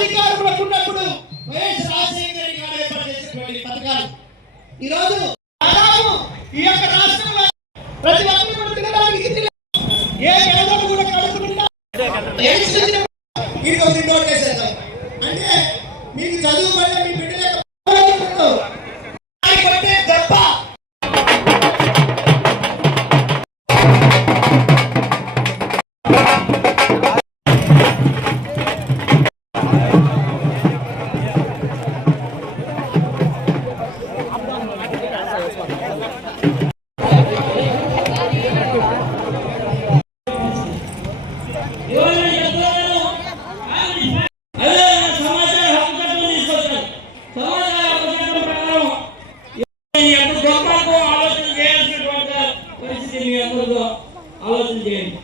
అధికారంలోకి ఉన్నప్పుడు వైఎస్ రాజశేఖర రెడ్డి గారు ఏర్పాటు చేసినటువంటి పథకాలు ఈరోజు దాదాపు ఈ యొక్క రాష్ట్రంలో ప్రతి ఒక్కరు కూడా తినడానికి ఏ పేదలు కూడా కడుపుకుండా అంటే మీకు చదువు వల్ల మీ బిడ్డలకు తప్ప ఆలోచన చేయండి.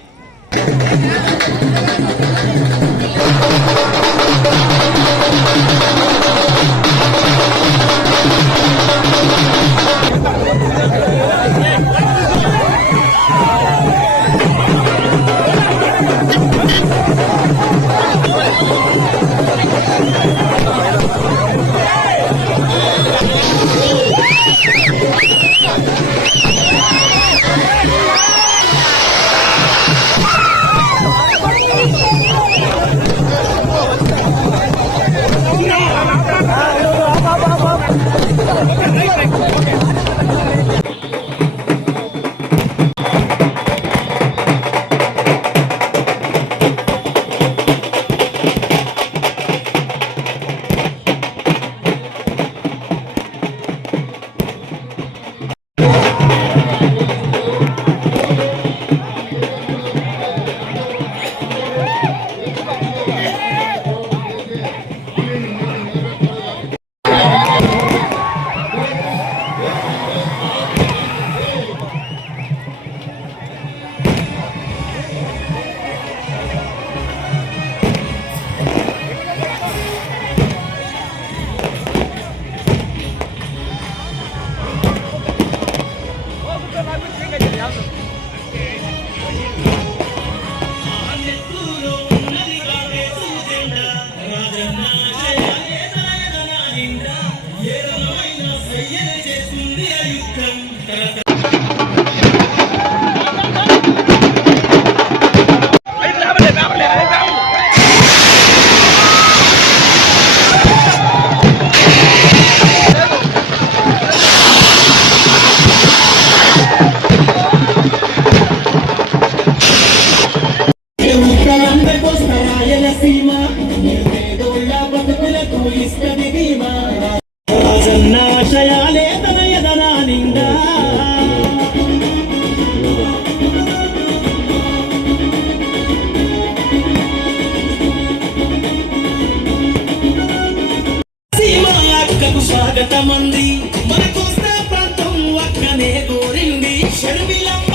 స్వాగతమంది మన కోస్తా ప్రాంతం ఒక్కనే కోరింది షర్మిలమ్మ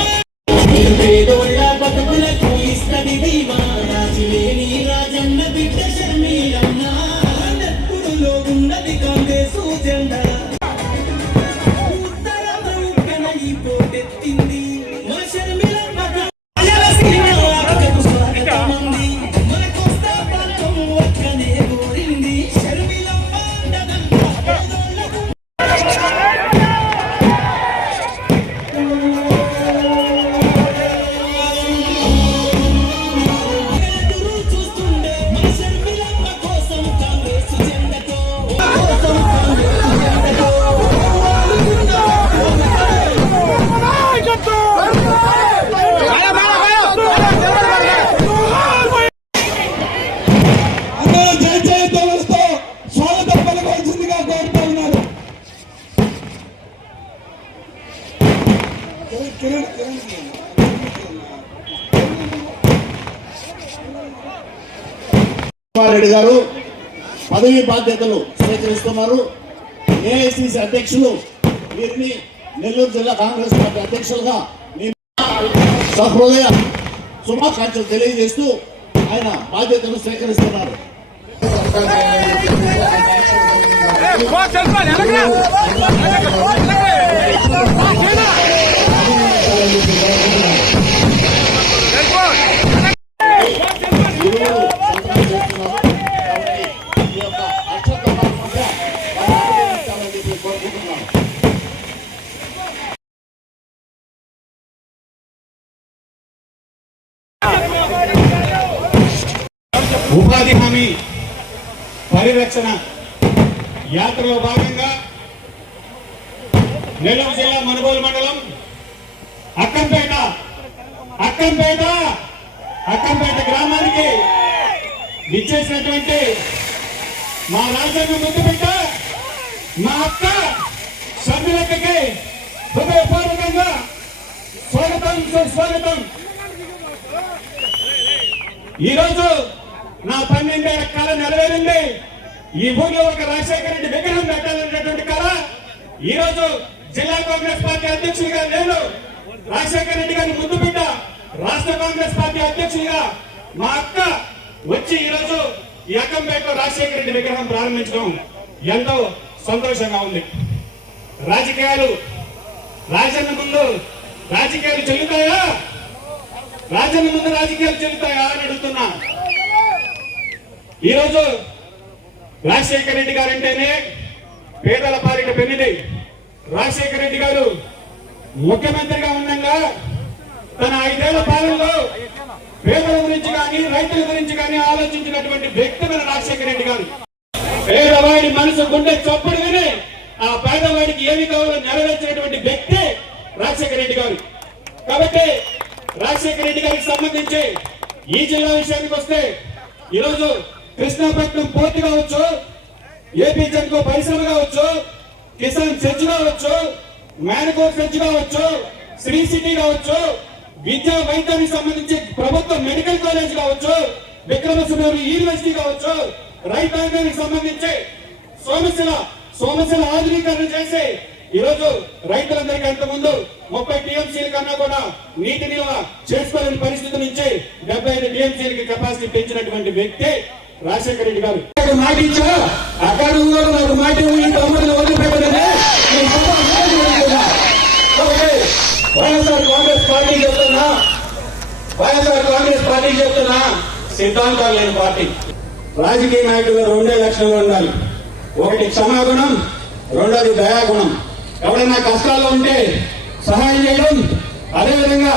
పేదోళ్ళ బతుకులకు ఇస్తది దీవా రాజులేని రాజన్న బిడ్డ షర్మిలమ్మ నెప్పుడులో ఉన్నది కాంగ్రెస్ జెండా ఉత్తరాన ఉక్కన ఈ పోటెత్తింది మన షర్మిలమ్మ స్వాగతమంది మన కోస్తా ప్రాంతం ఒక్కనే కోరింది షర్మిలమ్మ రెడ్డి గారు పదవి బాధ్యతలు స్వీకరిస్తున్నారు. ఏఐసిసి అధ్యక్షులు వీరిని నెల్లూరు జిల్లా కాంగ్రెస్ పార్టీ అధ్యక్షులుగా సహృదయ శుభాకాంక్షలు తెలియజేస్తూ ఆయన బాధ్యతలు స్వీకరిస్తున్నారు. ఉపాధి హామీ పరిరక్షణ యాత్రలో భాగంగా నెల్లూరు జిల్లా మనుగోలు మండలం అక్కంపేట గ్రామానికి విచ్చేసినటువంటి మా రాజ్యాంగ ముద్దుబిడ్డ మా అక్క సభ్యులకి హృదయపూర్వకంగా స్వాగతం సుస్వాగతం. ఈరోజు నా 12 ఏళ్ల కళ నెరవేరింది. ఈ ఊర్లో ఒక రాజశేఖర రెడ్డి విగ్రహం పెట్టాలనేటువంటి కళ ఈరోజు జిల్లా కాంగ్రెస్ పార్టీ అధ్యక్షుడిగా నేను రాజశేఖర రెడ్డి గారిని ముందు బిడ్డ రాష్ట్ర కాంగ్రెస్ పార్టీ అధ్యక్షుడిగా మా అక్క వచ్చి ఈరోజు ఈ అక్కంపేటలో రాజశేఖర రెడ్డి విగ్రహం ప్రారంభించడం ఎంతో సంతోషంగా ఉంది. రాజకీయాలు రాజన్న ముందు రాజకీయాలు చెల్లుతాయా? రాజన్న ముందు రాజకీయాలు చెల్లుతాయా అని అడుగుతున్నా. ఈరోజు రాజశేఖర రెడ్డి గారు అంటేనే పేదల పాలిట పెన్నిది. రాజశేఖర రెడ్డి గారు ముఖ్యమంత్రిగా ఉండగా తన 5 ఏళ్ల పాలనలో పేదల గురించి కానీ రైతుల గురించి కానీ ఆలోచించినటువంటి వ్యక్తి మన రాజశేఖర రెడ్డి గారు. పేదవాడి మనసు గుండె చప్పుడు విని ఆ పేదవాడికి ఏమి కావాలో నెరవేర్చినటువంటి వ్యక్తి రాజశేఖర రెడ్డి గారు. కాబట్టి రాజశేఖర రెడ్డి గారికి సంబంధించి ఈ జిల్లా విషయానికి వస్తే ఈరోజు కృష్ణాపట్నం పోర్టు కావచ్చు, ఏపీ జన్కో పరిశ్రమ కావచ్చు, కిసాన్ సెంచ్ కావచ్చు, మ్యాన్కోర్ సెంచ్ కావచ్చు, శ్రీ సిటీ కావచ్చు, విద్యా వైద్యానికి సంబంధించి ప్రభుత్వ మెడికల్ కాలేజ్ కావచ్చు, విక్రమసింహుడు యూనివర్సిటీ కావచ్చు, రైతాంగానికి సంబంధించి సోమశిల ఆధునీకరణ చేసి ఈరోజు రైతులందరికీ అంతకుముందు 30 టీఎంసీల కన్నా కూడా నీటి నిల్వ చేసుకోలేని పరిస్థితి నుంచి 75 టీఎంసీలకి కెపాసిటీ పెంచినటువంటి వ్యక్తి రాజశేఖర రెడ్డి గారు. మాట ఇచ్చా అక్కడ నాకు మాట వదిలిపెట్టదని వైఎస్ఆర్ కాంగ్రెస్ పార్టీ చెప్తున్నా సిద్ధాంతాలు లేని పార్టీ. రాజకీయ నాయకులు 2 లక్షణాలు ఉండాలి. ఒకటి క్షమాగుణం, రెండోది దయాగుణం. ఎవరైనా కష్టాల్లో ఉంటే సహాయం చేయడం, అదేవిధంగా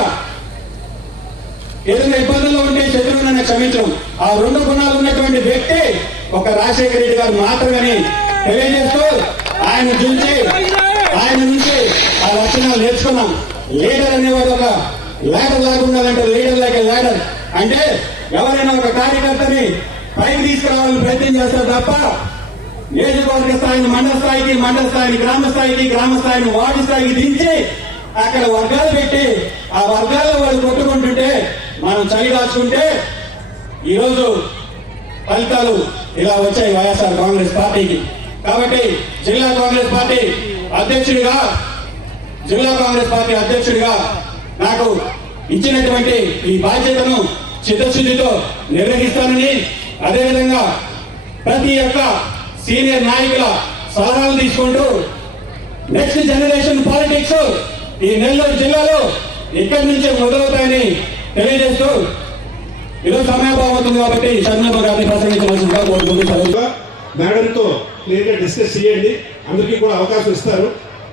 ఏదైనా ఇబ్బందుల్లో ఉంటే శత్రువులను క్షమించడం. ఆ 2 గుణాలు ఉన్నటువంటి వ్యక్తి ఒక రాజశేఖర రెడ్డి గారు మాత్రమే తెలియజేస్తూ ఆయన నుంచి ఆ లక్షణాలు నేర్చుకున్నాం. లీడర్ అనేవాడు ఒక లీడర్ లాగా ఉండాలంటే లీడర్ లైక్ లీడర్ అంటే ఎవరైనా ఒక కార్యకర్తని పైకి తీసుకురావాలని ప్రయత్నం చేస్తారు తప్ప నియోజకవర్గ స్థాయిని మండల స్థాయికి, మండల స్థాయిని గ్రామ స్థాయికి, గ్రామ స్థాయిని వార్డు స్థాయికి దించి అక్కడ వర్గాలు పెట్టి ఆ వర్గాల్లో వాళ్ళు కొట్టుకుంటుంటే మనం చలి కాచుకుంటే ఈరోజు ఫలితాలు ఇలా వచ్చాయి వైఎస్ఆర్ కాంగ్రెస్ పార్టీకి. కాబట్టి జిల్లా కాంగ్రెస్ పార్టీ అధ్యక్షుడిగా నాకు ఇచ్చినటువంటి ఈ బాధ్యతను చిత్తశుద్ధితో నిర్వహిస్తానని, అదేవిధంగా ప్రతి ఒక్క సీనియర్ నాయకుల సలహాలు తీసుకుంటూ నెక్స్ట్ జనరేషన్ పాలిటిక్స్ ఈ నెల్లూరు జిల్లాలో ఇక్కడి నుంచే మొదలవుతాయని తెలియజేస్తూ ఈరోజు సమయాభావం అవుతుంది కాబట్టి చంద్రబాబు గారిని ప్రసంగించవలసిందిగా కోరుకుంటూ మేడంతో క్లియర్ గా డిస్కస్ చేయండి. అందరికీ కూడా అవకాశం ఇస్తారు.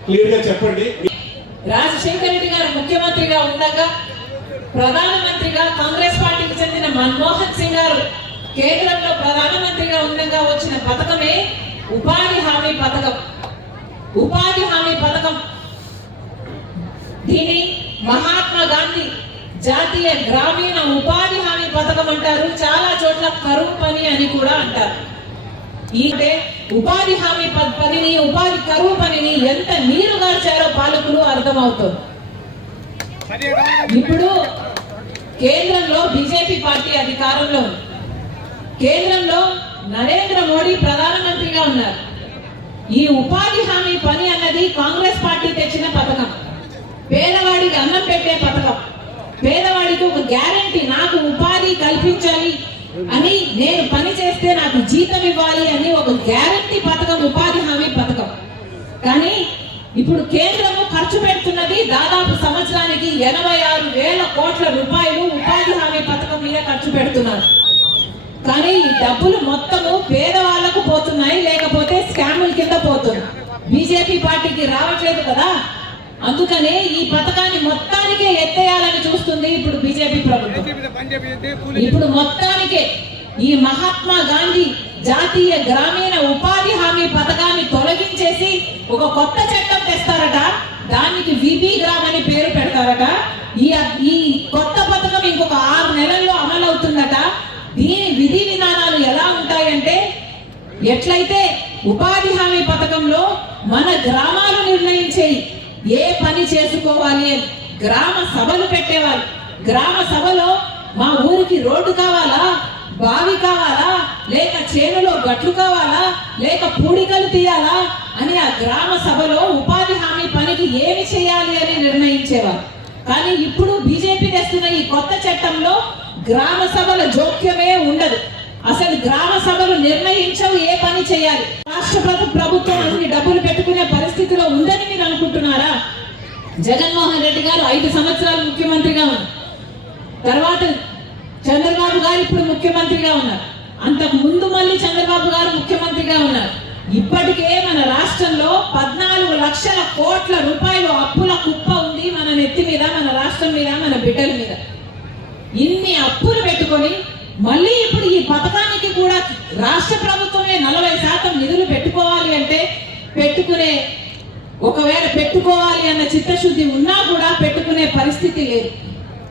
క్లియర్ గా చెప్పండి. రాజశేఖర రెడ్డి గారు ముఖ్యమంత్రిగా ఉండగా ప్రధానమంత్రిగా కాంగ్రెస్ పార్టీకి చెందిన మన్మోహన్ సింగ్ గారు కేంద్రంలో ప్రధానమంత్రిగా ఉండగా వచ్చిన పథకమే ఉపాధి హామీ పథకం. దీని మహాత్మా గాంధీ జాతీయ గ్రామీణ ఉపాధి హామీ పథకం అంటారు. చాలా చోట్ల కరువు పని అని కూడా అంటారు. ఈ ఉపాధి హామీ పనిని, ఉపాధి కరువు పనిని ఎంత నీరు గార్చారో పాలకులు అర్థమవుతుంది. ఇప్పుడు కేంద్రంలో బీజేపీ పార్టీ అధికారంలో ఉంది. కేంద్రంలో నరేంద్ర మోడీ ప్రధానమంత్రిగా ఉన్నారు. ఈ ఉపాధి హామీ పని అన్నది కాంగ్రెస్ పార్టీ తెచ్చిన పథకం. పేదవాడికి అన్నం పెట్టే పథకం. పేదవాడికి ఒక గ్యారంటీ, నాకు ఉపాధి కల్పించాలి అని, నేను పని చేస్తే నాకు జీతం ఇవ్వాలి అని ఒక గ్యారంటీ పథకం ఉపాధి హామీ పథకం. కానీ ఇప్పుడు కేంద్రము ఖర్చు పెడుతున్నది దాదాపు సంవత్సరానికి 86,000 కోట్ల రూపాయలు ఉపాధి హామీ పథకం మీద ఖర్చు పెడుతున్నారు. కానీ ఈ డబ్బులు మొత్తము పేదవాళ్లకు పోతున్నాయి, లేకపోతే స్కాముల కింద పోతుంది. బీజేపీ పార్టీకి రావట్లేదు కదా, అందుకనే ఈ పథకాన్ని మొత్తానికే ఎత్తేయాలని చూస్తుంది ఇప్పుడు బీజేపీ ప్రభుత్వం. ఇప్పుడు మొత్తానికే ఈ మహాత్మా గాంధీ జాతీయ గ్రామీణ ఉపాధి హామీ పథకాన్ని తొలగించేసి ఒక కొత్త చట్టం తెస్తారట. దానికి విబి గ్రామ్ అని పేరు పెడతారట. ఈ కొత్త పథకం ఇంకొక 6 నెలల్లో అమలు అవుతుందట. దీని విధి విధానాలు ఎలా ఉంటాయంటే, ఎట్లయితే ఉపాధి హామీ పథకంలో మన గ్రామాలు నిర్ణయించేయి ఏ పని చేసుకోవాలి అని గ్రామ సభలు పెట్టేవారు. గ్రామ సభలో మా ఊరికి రోడ్డు కావాలా, బావి కావాలా, లేక చేనులో గట్లు కావాలా, లేక పూడికలు తీయాలా అని ఆ గ్రామ సభలో ఉపాధి హామీ పనికి ఏమి చేయాలి అని నిర్ణయించేవారు. కానీ ఇప్పుడు బీజేపీ తెస్తున్న ఈ కొత్త చట్టంలో గ్రామ సభల జోక్యమే ఉండదు. అసలు గ్రామ సభలు నిర్ణయించవు ఏ పని చేయాలి. రాష్ట్ర ప్రభుత్వం అన్ని డబ్బులు పెట్టుకునే పరిస్థితిలో ఉందని మీరు అనుకుంటున్నారా? జగన్మోహన్ రెడ్డి గారు 5 సంవత్సరాలు ముఖ్యమంత్రిగా ఉన్నారు. తర్వాత చంద్రబాబు గారు ఇప్పుడు ముఖ్యమంత్రిగా ఉన్నారు. అంతకు ముందు మళ్ళీ చంద్రబాబు గారు ముఖ్యమంత్రిగా ఉన్నారు. ఇప్పటికే మన రాష్ట్రంలో 14 లక్షల కోట్ల రూపాయలు అప్పుల కుప్ప ఉంది మన నెత్తి మీద, మన రాష్ట్రం మీద, మన బిడ్డల మీద. ఇన్ని అప్పులు పెట్టుకొని మళ్ళీ ఇప్పుడు ఈ పథకానికి కూడా రాష్ట్ర ప్రభుత్వమే 40% నిధులు పెట్టుకోవాలి అంటే ఒకవేళ పెట్టుకోవాలి అన్న చిత్తశుద్ధి ఉన్నా కూడా పెట్టుకునే పరిస్థితి లేదు.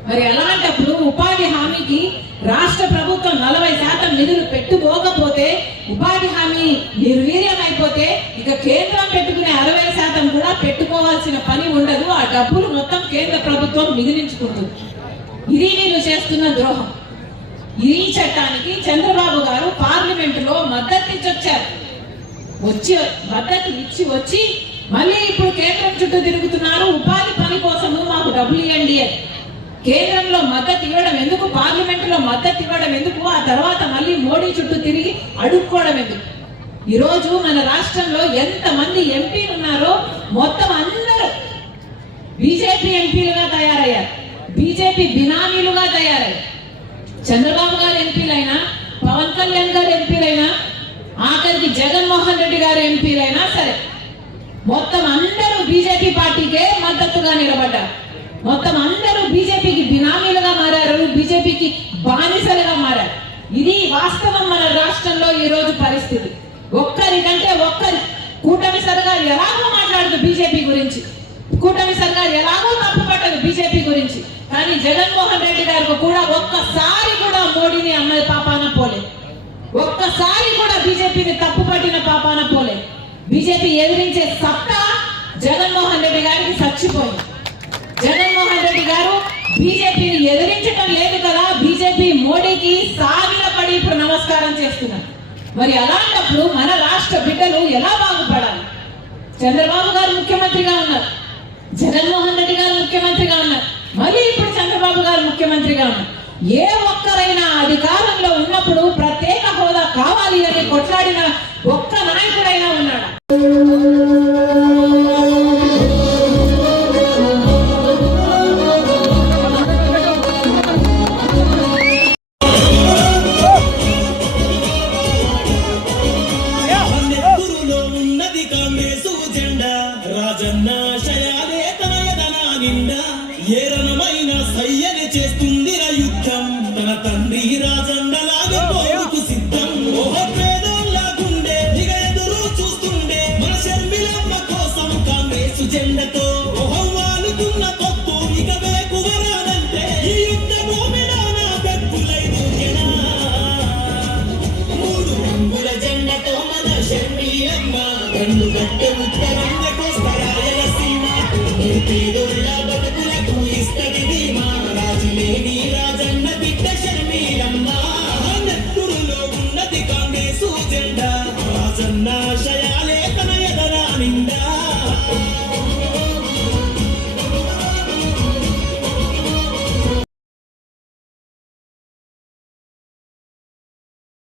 మరి అలాంటప్పుడు ఉపాధి హామీకి రాష్ట్ర ప్రభుత్వం 40% నిధులు పెట్టుకోకపోతే, ఉపాధి హామీ నిర్వీర్యం అయిపోతే ఇక కేంద్రం పెట్టుకునే 60% కూడా పెట్టుకోవాల్సిన పని ఉండదు. ఆ డబ్బులు మొత్తం కేంద్ర ప్రభుత్వం మిగిలించుకుంటుంది. ఇది వీళ్ళు చేస్తున్న ద్రోహం. ఈ చట్టానికి చంద్రబాబు గారు పార్లమెంటులో మద్దతు వచ్చి మళ్ళీ ఇప్పుడు కేంద్రం చుట్టూ తిరుగుతున్నారు. ఉపాధి పని కోసము మాకు డబ్బులు ఇవ్వండి అని. కేంద్రంలో మద్దతు ఇవ్వడం ఎందుకు, పార్లమెంటులో మద్దతు ఇవ్వడం ఎందుకు, ఆ తర్వాత మళ్ళీ మోడీ చుట్టూ తిరిగి అడుక్కోవడం ఎందుకు? ఈరోజు మన రాష్ట్రంలో ఎంతమంది ఎంపీలు ఉన్నారో మొత్తం అందరూ బీజేపీ ఎంపీలుగా తయారయ్యారు, బీజేపీ బినామీలుగా తయారయ్యారు. చంద్రబాబు గారు ఎంపీలైనా, పవన్ కళ్యాణ్ గారు ఎంపీలైనా, ఆఖరికి జగన్మోహన్ రెడ్డి గారు ఎంపీలైనా సరే మొత్తం అందరూ బీజేపీ పార్టీకే మద్దతుగా నిలబడ్డారు. మొత్తం అందరూ బీజేపీకి బినామీలుగా మారారు, బీజేపీకి బానిసలుగా మారారు. ఇది వాస్తవం మన రాష్ట్రంలో ఈ రోజు పరిస్థితి. ఒక్కరికంటే ఒక్కరి కూటమి సర్కారు ఎలాగో మాట్లాడదు బీజేపీ గురించి, కూటమి సర్కారు ఎలాగో తప్పుపట్టదు బీజేపీ గురించి. కానీ జగన్మోహన్ రెడ్డి గారికి కూడా ఒక్కసారి కూడా మోడీని అన్నది పాపాన పోలే, ఒక్కసారి కూడా బీజేపీని తప్పు పట్టిన పాపాన పోలే. బీజేపీ ఎదిరించే సత్తా జగన్మోహన్ రెడ్డి గారికి చచ్చిపోయింది. జగన్మోహన్ రెడ్డి గారు బీజేపీని ఎదిరించడం లేదు కదా, బీజేపీ మోడీకి సాగిల పడి ఇప్పుడు నమస్కారం చేస్తున్నారు. మరి అలాంటప్పుడు మన రాష్ట్ర బిడ్డలు ఎలా బాగుపడాలి? చంద్రబాబు గారు ముఖ్యమంత్రిగా ఉన్నారు, జగన్మోహన్ రెడ్డి గారు ముఖ్యమంత్రిగా ఉన్నారు, మళ్ళీ ఇప్పుడు చంద్రబాబు గారు ముఖ్యమంత్రిగా ఉన్నారు. ఏ ఒక్కరైనా అధికారంలో ఉన్నప్పుడు ప్రత్యేక హోదా కావాలి అని కొట్లాడిన ఒక్క నాయకుడైనా ఉన్నాడా? ఉన్నది కాంగ్రెసు జెండా, రాజన్న శయాలే తన యదనా నిండా, ఏ రణమైన సయ్యని చేస్తుంది యుద్ధం, తన తండ్రి రాజన్నలాగా పోరుకు సిద్ధం. ఓహో పేదోళ్ళ గుండె దిగ ఎదురు చూస్తుండే మన షర్మిలమ్మ కోసం కాంగ్రెసు జెండతో. ఓహో వాలుతున్న తప్పు ఇక వేకువరాదంటే ఈ యుద్ధ భూమిలోన బెక్కులై దూకెనా. 3 రంగుల జెండతో మన షర్మిలమ్మ కన్ను గట్టె ఉత్తరాయలసీమ, పేదోళ్ళ బతుకులకు ఇస్తది